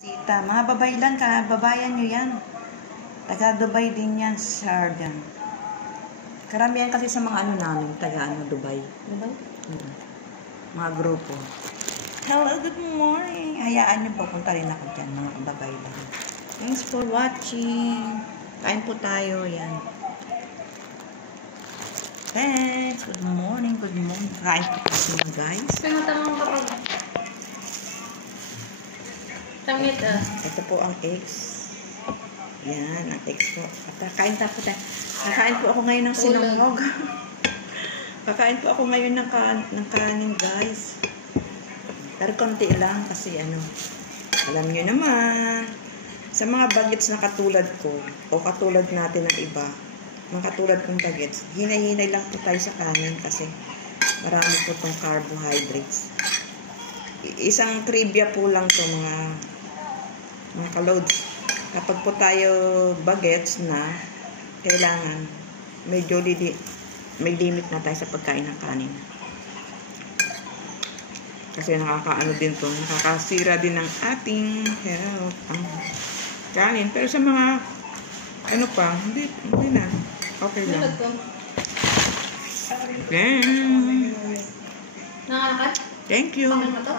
Sita, mga babay lang ka, babayan nyo yan. Taga Dubai din yan, Sardan. Karamihan kasi sa mga ano namin, taga Dubai. Dubai? Mga grupo. Hello, good morning. Hayaan nyo pupunta rin ako dyan, mga babay lang. Thanks for watching. Kain po tayo, yan. Thanks, good morning, good morning. Kain po tayo mga guys. Pinatama ka pag... Tamit Ito po ang eggs. Yan, ang eggs po. Kakain po tayo. Kakain po ako ngayon ng sinangog. Kakain po ako ngayon ng kanin, guys. Pero konti lang kasi alam nyo naman, sa mga bagets na katulad ko, o katulad natin ng iba, mga katulad kong bagets, hinay-hinay lang po tayo sa kanin kasi marami po itong carbohydrates. Isang trivia po lang to mga kalods. Kapag po tayo bagets na, kailangan medyo may limit na tayo sa pagkain ng kanin. Kasi nakakaano din to, nakakasira din ng ating health ang kanin. Pero sa mga hindi na. Okay lang. Nakalakat? Thank you. Bakit mo to?